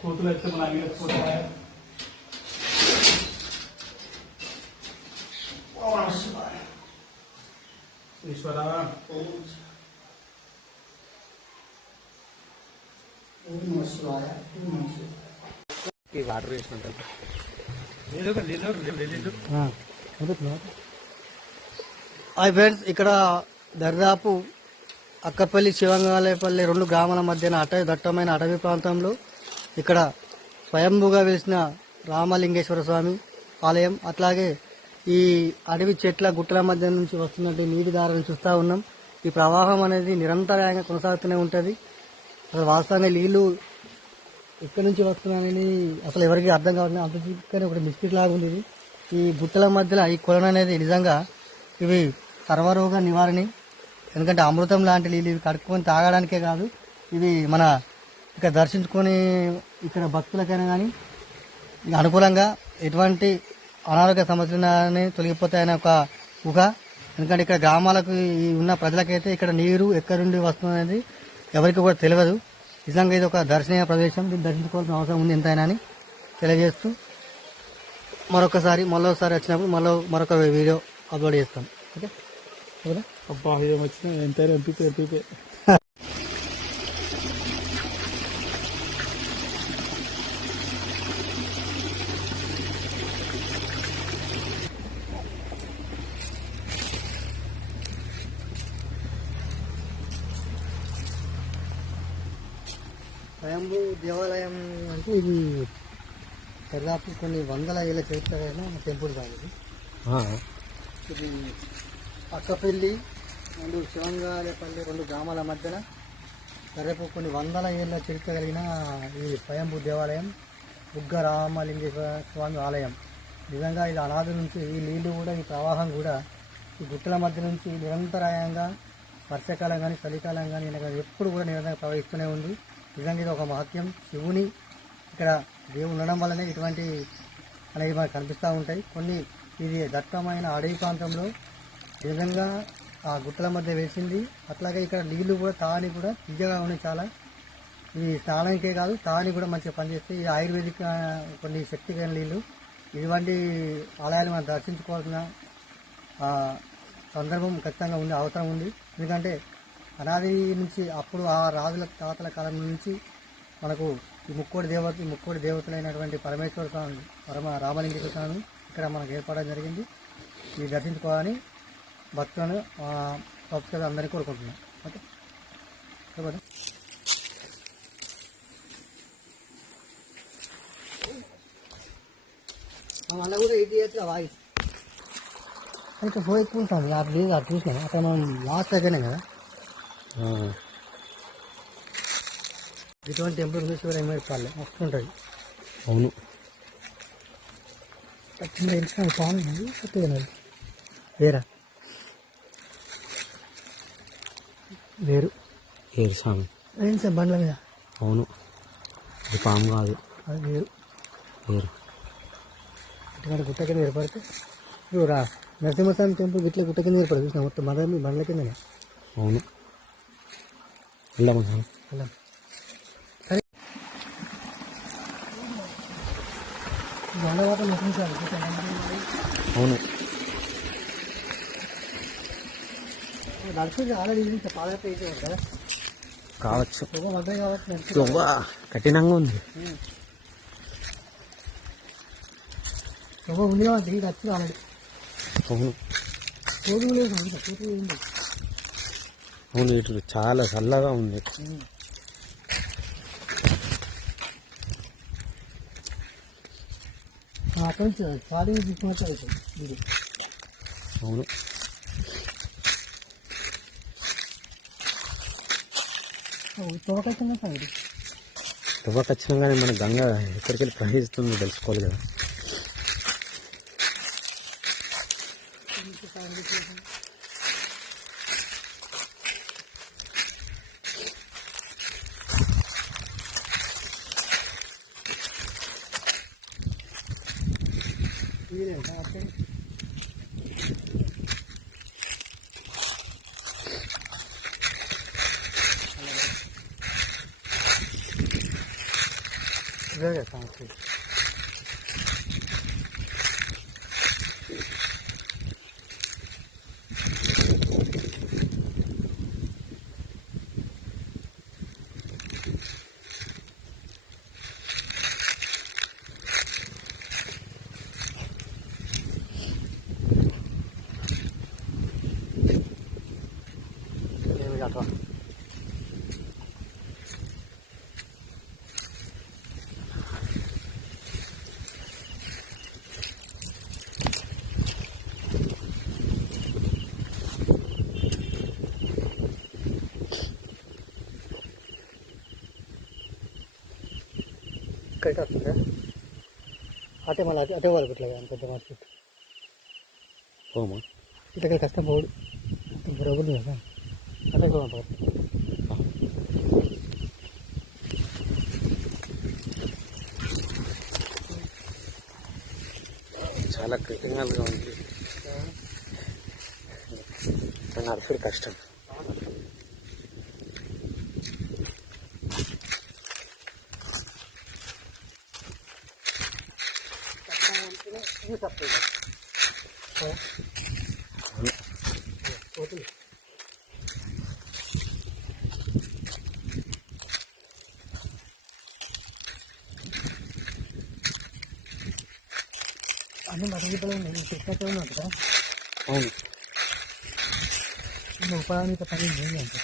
కోతులు అయితే మన అవి వేసుకుంటాయి. ఈశ్వర వాటర్ వేసినట్టు హాయ్ ఫ్రెండ్స్, ఇక్కడ దర్దాపు అక్కపల్లి శివంగాలపల్లి రెండు గ్రామాల మధ్యన దట్టమైన అటవీ ప్రాంతంలో ఇక్కడ స్వయంభూగా వెలిసిన రామలింగేశ్వర స్వామి ఆలయం. అట్లాగే ఈ అడవి చెట్ల గుట్టల మధ్య నుంచి వస్తున్నట్టు నీటి దారిని చూస్తూ ఉన్నాం. ఈ ప్రవాహం అనేది నిరంతరంగా కొనసాగుతూనే ఉంటుంది. అసలు వాస్తవంగా నీళ్లు ఎక్కడి నుంచి వస్తున్నాయని అసలు ఎవరికి అర్థం కావట్లేదు. అంత చిక్కని ఒకటి మిస్టేక్ లాగా ఉంది ఇది. ఈ గుట్టల మధ్యలో ఈ కొలను అనేది నిజంగా ఇవి సర్వరోగ నివారణి. ఎందుకంటే అమృతం లాంటి నీళ్ళు ఇవి కడుక్కొని తాగడానికే కాదు, ఇవి మన ఇక్కడ దర్శించుకొని ఇక్కడ భక్తులకైనా కానీ అనుకూలంగా ఎటువంటి అనారోగ్య సమస్యలని తొలగిపోతాయనే ఒక ఊహ. ఎందుకంటే ఇక్కడ గ్రామాలకు ఉన్న ప్రజలకైతే ఇక్కడ నీరు ఎక్కడి నుండి వస్తుందనేది ఎవరికి కూడా తెలియదు. నిజంగా ఇది ఒక దర్శనీయ ప్రదేశం, దీన్ని దర్శించుకోవాల్సిన అవసరం ఉంది ఎంతైనా అని తెలియజేస్తూ మరొకసారి వచ్చినప్పుడు మరొక వీడియో అప్లోడ్ చేస్తాం. ఓకే, అబ్బా ఏం వచ్చినా ఎంతైనా ఎంపీపీ స్వయంభూ దేవాలయం అంటే ఇది దాదాపు కొన్ని వందల ఏళ్ళ చరిత్ర టెంపుల్ కాదు ఇది. ఇది అక్కపల్లి మరియు శివంగాలపల్లి రెండు గ్రామాల మధ్యన దాదాపు కొన్ని వందల ఏళ్ళ చరిత్ర కలిగిన ఈ స్వయంభూ దేవాలయం బుగ్గ రామలింగేశ్వర స్వామి ఆలయం. నిజంగా ఇది అనాది నుంచి ఈ నీళ్లు కూడా ఈ ప్రవాహం కూడా ఈ గుట్టల మధ్య నుంచి నిరంతరాయంగా వర్షాకాలం కానీ చలికాలం కానీ ఎప్పుడు కూడా నిరంతరంగా ప్రవహిస్తూనే ఉంది. నిజంగా ఇది ఒక మహత్యం. శివుని ఇక్కడ దేవుడు ఉండడం వల్లనే ఇటువంటి అనేవి మనకు కనిపిస్తూ ఉంటాయి. కొన్ని ఇది దట్టమైన అడవి ప్రాంతంలో నిజంగా ఆ గుట్టల మధ్య వేసింది. అట్లాగే ఇక్కడ నీళ్లు కూడా తాని కూడా తీయగా ఉన్నాయి చాలా. ఇది స్నానానికే కాదు తాని కూడా మంచిగా పనిచేస్తాయి. ఈ ఆయుర్వేదిక్ కొన్ని శక్తికైన నీళ్లు. ఇటువంటి ఆలయాలు మనం దర్శించుకోవాల్సిన సందర్భం ఖచ్చితంగా ఉంది, అవసరం ఉంది. ఎందుకంటే అనాది నుంచి అప్పుడు ఆ రాజుల తాతల కాలం నుంచి మనకు ఈ ముక్కోడి దేవతలైనటువంటి పరమేశ్వర స్వామి రామలింగేశ్వర స్వామి ఇక్కడ మనకు ఏర్పడడం జరిగింది. ఇది దర్శించుకోవాలని భక్తులను సబ్స్క్రైబర్ అందరికీ కోరుకుంటున్నాం. ఓకే, చెప్పండి. అన్న కూడా ఇది చేయొచ్చు వాయిస్ అయితే ఎక్కువ ఉంటుంది. అది చూసినా అక్కడ మనం లాస్ట్ అయిపోయినాం కదా. ఇటువంటి టెంపుల్ చూసి ఏమైపోవాలి మస్తు ఉంటుంది. అవును, పాము కొత్తగా వేరా వేరు స్వామి ఏం సార్ బండ్ల మీద. అవును, అది పాము కాదు, అది వేరు. ఇటువంటి గుట్ట కింద ఏర్పడితే ఇప్పుడు నరసింహస్వామి టెంపుల్ ఇట్లా గుట్ట కింద ఏర్పడి చూసిన మొత్తం బండ్ల కిందనే. అవును, వెళ్ళాము. అవును, నడుచుకుంటే ఆల్రెడీ పాదయాత్ర వేసేవారు కదా కావచ్చు. మధ్య కావచ్చు, కఠినంగా ఉంది. ఉంది కాబట్టి ఇది వచ్చి ఆల్రెడీ. అవును, కోతులు లేదు. అవును, ఇటు చాలా చల్లగా ఉంది. అక్కడి నుంచి పాడి తీసుకున్నట్టు అవుతుంది. అవును, తోటకింద ఖచ్చితంగానే మన గంగ ఎక్కడికి వెళ్ళి ప్రవహిస్తుందో తెలుసుకోవాలి కదా. ఇదే సమస్య. అట్లా ఇక్కడికి వస్తుందా అటే మళ్ళీ అటే వాళ్ళు ఇట్లా పెద్ద మార్కెట్ పోమా ఇట్లా కష్టం పోడు బరోబర్ కదా అటే పోవాలి. చాలా క్రిటికల్గా ఉంది, నడుపుడు కష్టం. ఇది తప్పదు అన్నీ మతగిద్దలు నేను చెప్పినట్టే ఉన్నాను కదా. అవును, ఉపాధిక పని నేను అంత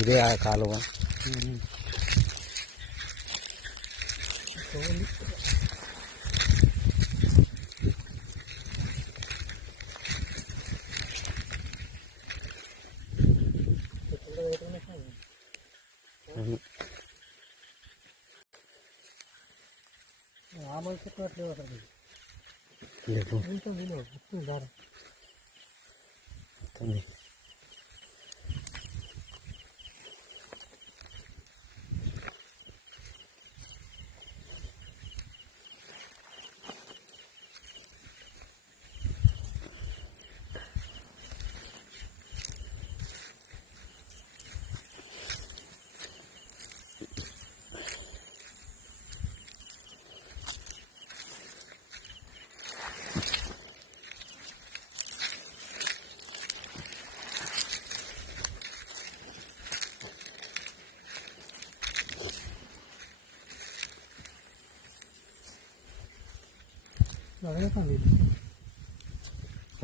ఇదే ఆ కాలువ. ఆమోషట్లేదు అసలు లేదు ఇంకా వీలు వస్తుంది దారి.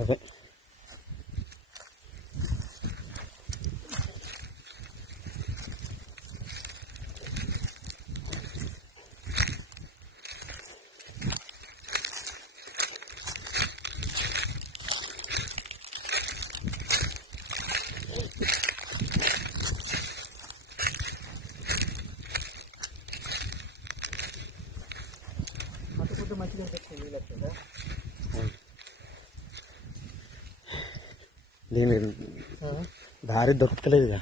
అదే అటుకుంటే మంచిగా అనిపిస్తుంది వీళ్ళు వస్తుందా. దీనికి దారి దొరకలేదు ఇక.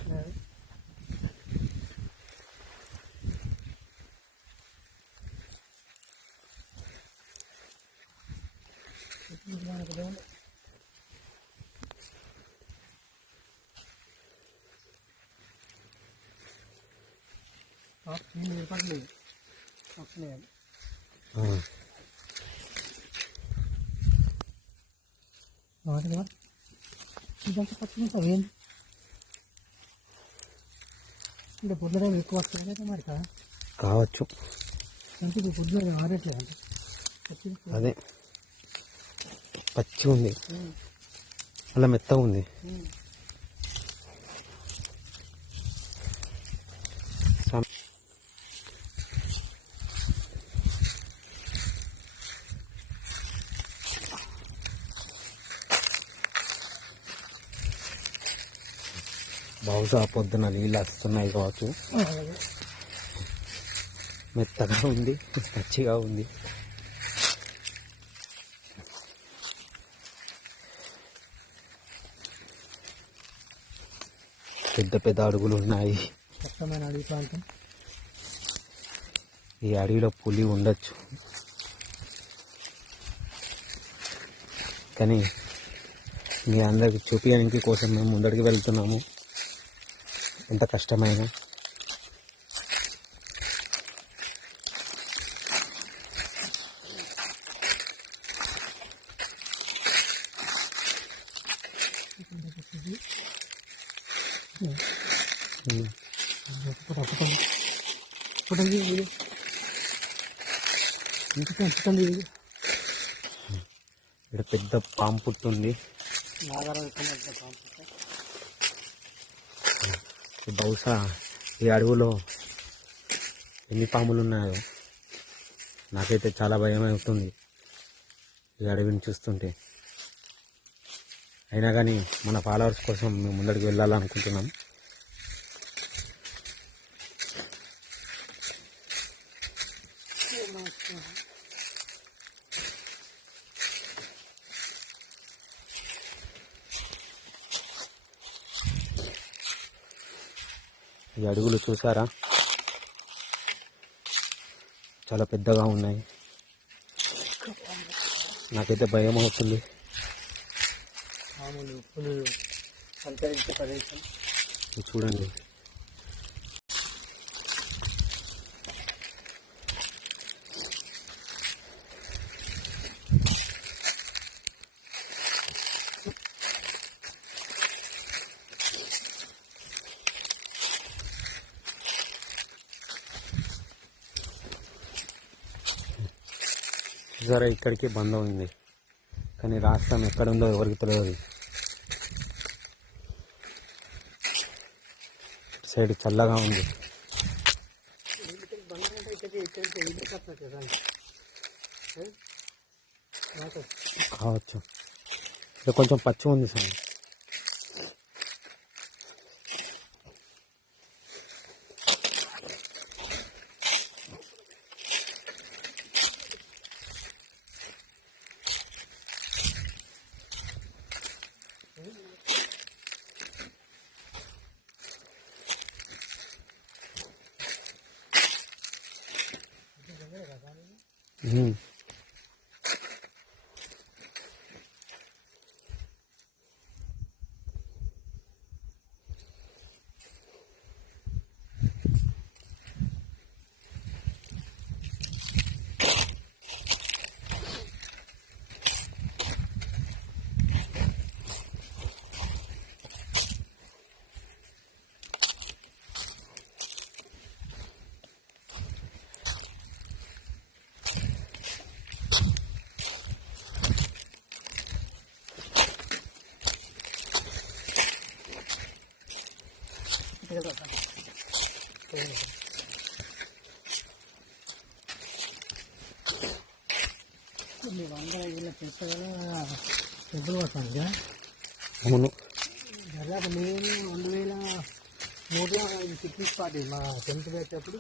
ఏర్పడలేదు వస్తున్నాయి వాటిగా ఇదంతా పచ్చి అవేంటి ఇంకా పొద్దున ఎక్కువ వస్తాయి మరి కదా కావచ్చు. అంటే ఇప్పుడు పొద్దున ఆరేట్లేదు అంటే పచ్చి అదే పచ్చి ఉంది, అలా మెత్తగా ఉంది. బహుశా పొద్దున నీళ్ళు వస్తున్నాయి కావచ్చు. మెత్తగా ఉంది, పచ్చిగా ఉంది. పెద్ద పెద్ద అడుగులు ఉన్నాయి. దట్టమైన అడవి ప్రాంతం. ఈ అడవిలో పులి ఉండొచ్చు, కానీ మీ అందరికి చూపించడానికి కోసం మేము ముందడికి వెళ్తున్నాము. ఎంత కష్టమైనా ఇక్కడ పెద్ద పాము పుట్టుంది. బహుశా ఈ అడవిలో ఎన్ని పాములు ఉన్నాయో నాకైతే చాలా భయం అవుతుంది ఈ అడవిని చూస్తుంటే. అయినా కానీ మన ఫాలోవర్స్ కోసం మేము ముందడికి వెళ్ళాలనుకుంటున్నాం. ఈ అడుగులు చూసారా, చాలా పెద్దగా ఉన్నాయి. నాకైతే భయం అవుతుంది. సంచరించే ప్రదేశం ఇది చూడండి. జర ఇక్కడికి బంద్ ఉంది, కానీ రాష్ట్రం ఎక్కడుందో ఎవరికి తెలియదు. సైడ్ చల్లగా ఉంది కావచ్చు. ఇది కొంచెం పచ్చి ఉంది సార్. అవును, దాదాపు నేను 2003లో పిక్నిక్ పార్టీ మా 10th బ్యాచ్ అప్పుడు